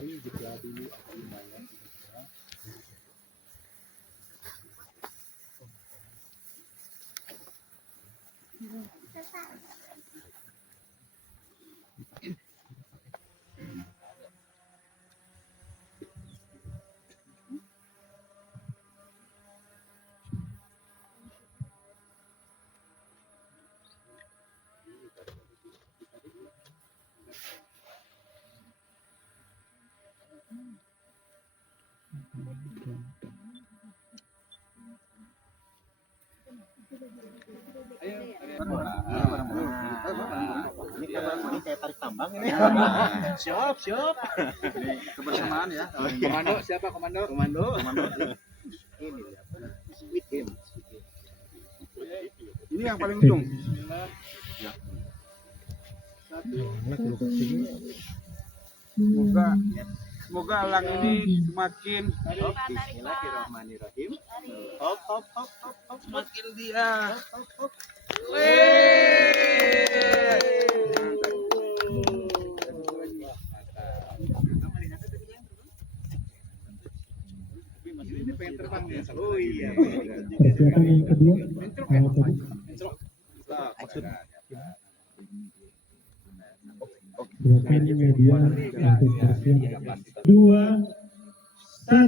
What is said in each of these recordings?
dari jeda dulu atau lumayan. Ini kayak tarik tambang ini. Siap. Ini kebersamaan ya. Komando siapa komando? Ini apa? Squid Game. Ini yang paling ujung. Semoga elang ini semakin Bismillahirrahmanirrahim. Hop. semakin dia. Ini pengen terbang ya. Oh iya. Persiapan yang kedua, tadi silakan media untuk bersiap. 2, 1.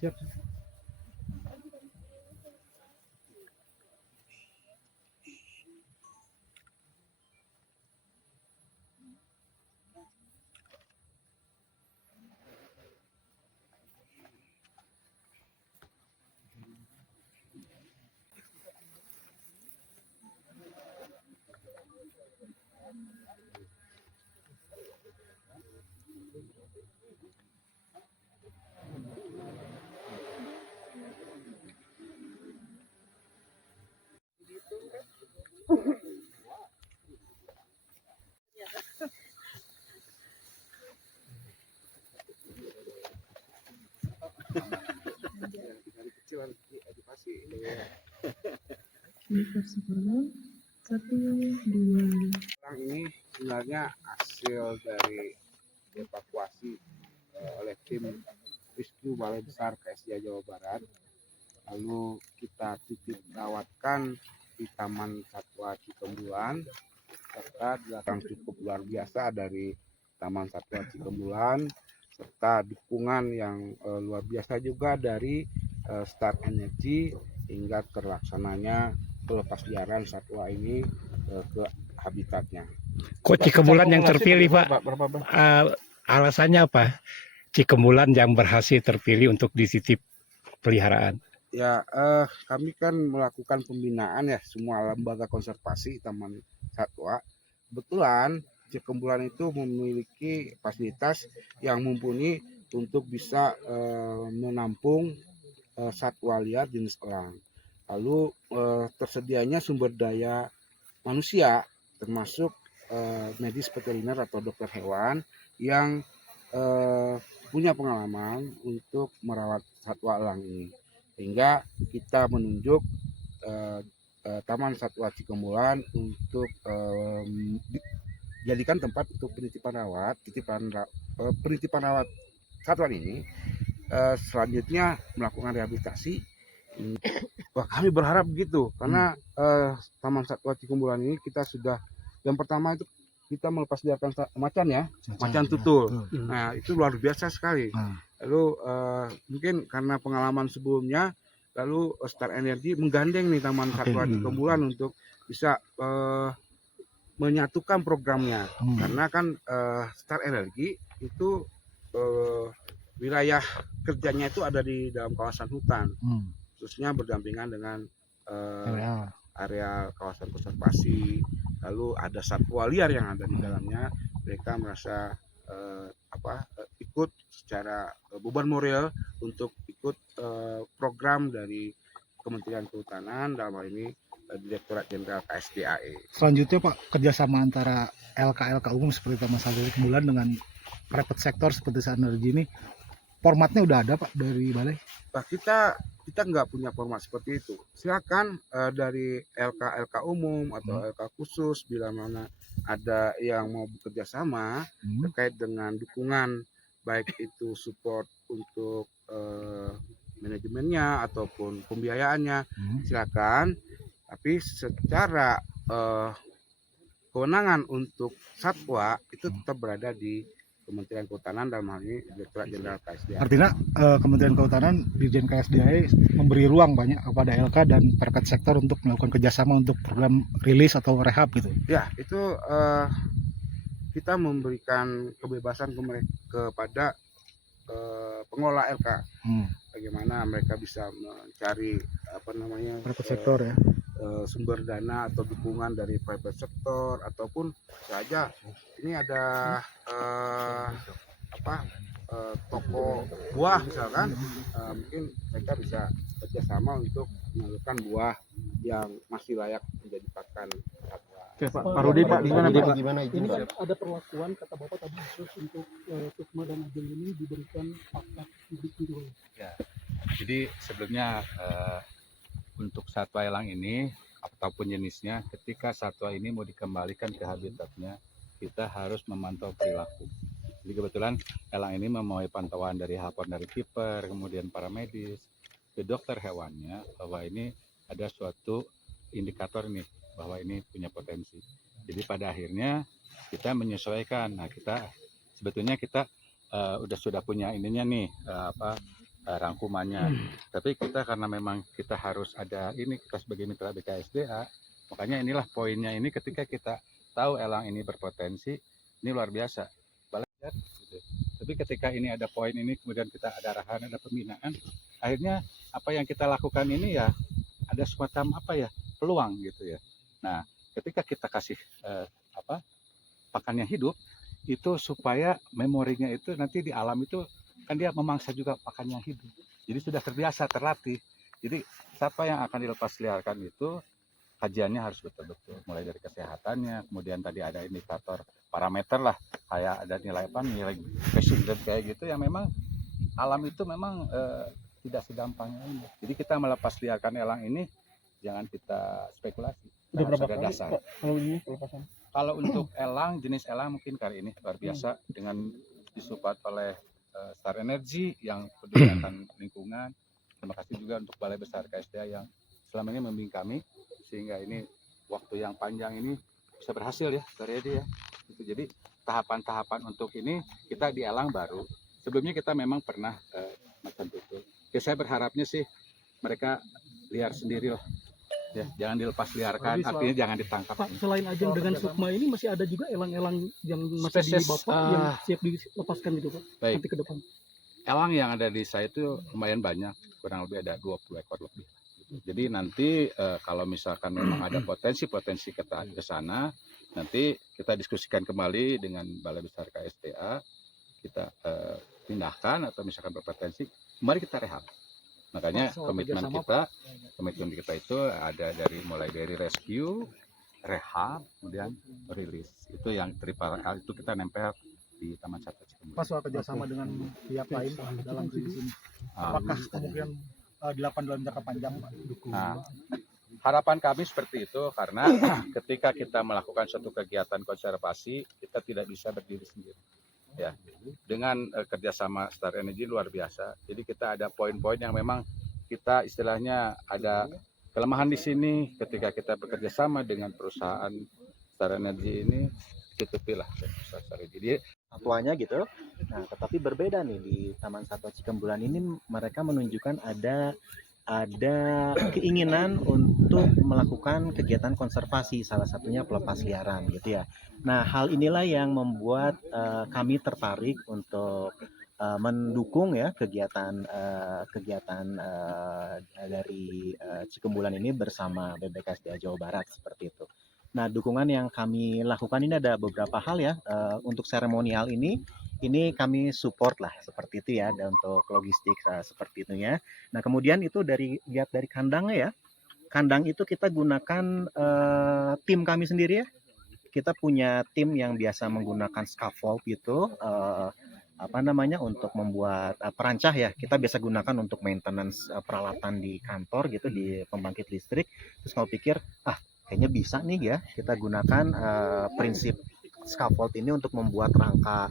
Siap. Elang ini sebenarnya hasil dari evakuasi oleh tim rescue Balai Besar KSJ Jawa Barat. Lalu kita titip rawatkan di Taman Satwa Cikembulan, serta yang cukup luar biasa dari Taman Satwa Cikembulan, serta dukungan yang luar biasa juga dari Star Energy hingga terlaksananya pelepasliaran satwa ini ke habitatnya. Kok Cikembulan yang terpilih, Pak? Alasannya apa? Cikembulan yang berhasil terpilih untuk dititip peliharaan. Ya, kami kan melakukan pembinaan ya semua lembaga konservasi taman satwa. Kebetulan Cikembulan itu memiliki fasilitas yang mumpuni untuk bisa menampung satwa liar jenis elang. Lalu tersedianya sumber daya manusia termasuk medis veteriner atau dokter hewan yang punya pengalaman untuk merawat satwa elang ini. Sehingga kita menunjuk Taman Satwa Cikembulan untuk dijadikan tempat untuk penitipan rawat satwa ini. Selanjutnya melakukan rehabilitasi. Wah, kami berharap begitu karena Taman Satwa Cikembulan ini kita sudah yang pertama itu kita melepasliarkan macan ya, macan tutul. Nah, itu luar biasa sekali. Lalu mungkin karena pengalaman sebelumnya lalu Star Energy menggandeng nih Taman Satwa Cikambulan untuk bisa menyatukan programnya. Karena kan Star Energy itu wilayah kerjanya itu ada di dalam kawasan hutan, khususnya berdampingan dengan area kawasan konservasi. Lalu ada satwa liar yang ada di dalamnya. Mereka merasa ikut secara beban moral untuk ikut program dari Kementerian Kehutanan, dalam hal ini Direktorat Jenderal KSDAE. Selanjutnya Pak, kerjasama antara LK umum seperti Taman Satwa Cikambulan dengan private sector seperti Star Energy ini, formatnya udah ada Pak dari Balai? Nah, kita nggak punya format seperti itu. Silakan dari LK umum atau LK khusus, bila mana ada yang mau bekerja sama terkait dengan dukungan, baik itu support untuk manajemennya ataupun pembiayaannya, silakan. Tapi secara kewenangan untuk satwa itu tetap berada di Kementerian Kehutanan, dalam hal ini Direktorat Jenderal KSDA. Artinya Kementerian Kehutanan, Dirjen KSDA memberi ruang banyak kepada LK dan private sector untuk melakukan kerjasama untuk program rilis atau rehab gitu. Ya, itu kita memberikan kebebasan kepada pengelola LK. Bagaimana mereka bisa mencari Private sector ya. Sumber dana atau dukungan dari private sector, ataupun saja ini ada toko buah misalkan, mungkin mereka bisa kerjasama untuk menyalurkan buah yang masih layak menjadi pakan satwa. Oke Pak, Pak Rudi Pak, gimana Pak? Ini kan ada perlakuan kata Bapak tadi khusus untuk Sukma dan Ajeng ini diberikan paket hidup dulu. Ya, jadi sebelumnya untuk satwa elang ini ataupun jenisnya, ketika satwa ini mau dikembalikan ke habitatnya, kita harus memantau perilaku. Jadi kebetulan elang ini memenuhi pantauan dari Halpern dari keeper, kemudian para medis, ke dokter hewannya, bahwa ini ada suatu indikator nih bahwa ini punya potensi. Jadi pada akhirnya kita menyesuaikan. Nah, sebetulnya kita sudah punya ininya nih rangkumannya. Tapi kita karena memang kita harus ada ini, kita sebagai mitra BKSDA, makanya inilah poinnya ini, ketika kita tahu elang ini berpotensi, ini luar biasa. Gitu. Tapi ketika ini ada poin ini, kemudian kita ada arahan, ada pembinaan, akhirnya apa yang kita lakukan ini ya ada semacam peluang gitu ya. Nah, ketika kita kasih pakan yang hidup, itu supaya memorinya itu nanti di alam itu kan dia memangsa juga pakan yang hidup. Jadi sudah terbiasa, terlatih. Jadi satwa yang akan dilepas liarkan itu kajiannya harus betul-betul, mulai dari kesehatannya, kemudian tadi ada indikator parameter lah, kayak ada nilai fishing grade kayak gitu, yang memang alam itu memang tidak segampangnya ini. Jadi kita melepas liarkan elang ini jangan kita spekulasi. Udah berapa kali dasar. kalau ini pelepasan? Kalau untuk elang, jenis elang mungkin kali ini luar biasa dengan disupport oleh Star Energy yang peduli akan lingkungan. Terima kasih juga untuk Balai Besar KSDA yang selama ini membimbing kami, sehingga ini waktu yang panjang ini bisa berhasil ya, ya. Jadi tahapan-tahapan untuk ini kita di elang baru. Sebelumnya kita memang pernah macam itu. Ya, saya berharapnya sih mereka liar sendiri lah. Ya, jangan dilepas liarkan, artinya jangan ditangkap. Pak, selain Ajeng dengan Sukma ini masih ada juga elang-elang yang masih di Bapak yang siap dilepaskan gitu Pak, baik. nanti ke depan. Elang yang ada di saya itu lumayan banyak, kurang lebih ada 20 ekor lebih. Jadi nanti kalau misalkan memang ada potensi-potensi ke sana, nanti kita diskusikan kembali dengan Balai Besar KSDA, kita pindahkan, atau misalkan berpotensi, mari kita rehab. Makanya komitmen kita itu ada mulai dari rescue, rehab, kemudian rilis. Itu yang triple L itu kita nempel di Taman Satwa Cikambulan. Pas soal kerjasama dengan pihak lain dalam rilis ini, apakah kemungkinan dilakukan dalam jangka panjang Pak? Nah, harapan kami seperti itu, karena ketika kita melakukan suatu kegiatan konservasi, kita tidak bisa berdiri sendiri. Ya, dengan kerjasama Star Energy luar biasa. Jadi kita ada poin-poin yang memang kita istilahnya ada kelemahan di sini. Ketika kita bekerja sama dengan perusahaan Star Energy ini, tutupilah Star Energy. Jadi Satwanya gitu. Nah, tetapi berbeda nih di Taman Satwa Cikambulan ini, mereka menunjukkan ada ada keinginan untuk melakukan kegiatan konservasi, salah satunya pelepas liaran gitu ya. Nah, hal inilah yang membuat kami tertarik untuk mendukung ya kegiatan dari Cikembulan ini bersama BBKSDA Jawa Barat seperti itu. Nah, dukungan yang kami lakukan ini ada beberapa hal ya. Untuk seremonial ini kami support lah seperti itu ya, dan untuk logistik seperti itu ya. Nah, kemudian itu lihat dari kandangnya ya. Kandang itu kita gunakan tim kami sendiri ya. Kita punya tim yang biasa menggunakan scaffold gitu, untuk membuat perancah ya. Kita biasa gunakan untuk maintenance peralatan di kantor gitu, di pembangkit listrik. Terus kalau pikir, kayaknya bisa nih ya kita gunakan prinsip scaffold ini untuk membuat rangka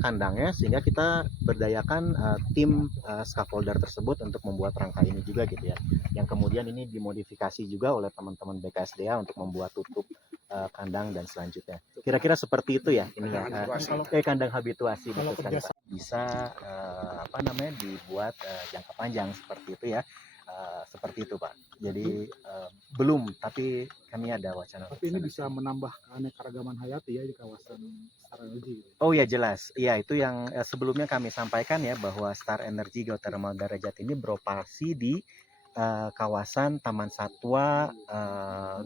kandangnya, sehingga kita berdayakan tim scaffolder tersebut untuk membuat rangka ini juga gitu ya, yang kemudian ini dimodifikasi juga oleh teman-teman BKSDA untuk membuat tutup kandang dan selanjutnya. Kira-kira seperti itu ya ini kandang habituasi betul sekali Pak. Bisa dibuat jangka panjang seperti itu ya. Seperti itu Pak. Jadi belum, tapi kami ada wacana. Tapi ini bisa menambah keanekaragaman hayati ya di kawasan Star Energy. Oh ya jelas, iya itu yang sebelumnya kami sampaikan ya, bahwa Star Energy Geothermal Darajat ini beroperasi di kawasan Taman Satwa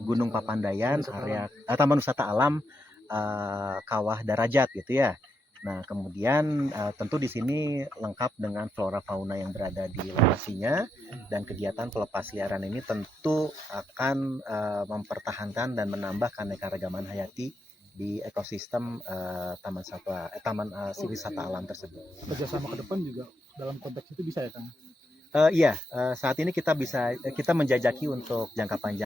Gunung Papandayan, area Taman Wisata Alam Kawah Darajat gitu ya. Nah, kemudian tentu di sini lengkap dengan flora fauna yang berada di lokasinya, dan kegiatan pelepas liaran ini tentu akan mempertahankan dan menambah keanekaragaman hayati di ekosistem Taman Wisata Alam tersebut. Kerjasama ke depan juga dalam konteks itu bisa ya Kang? Iya, saat ini kita menjajaki untuk jangka panjang.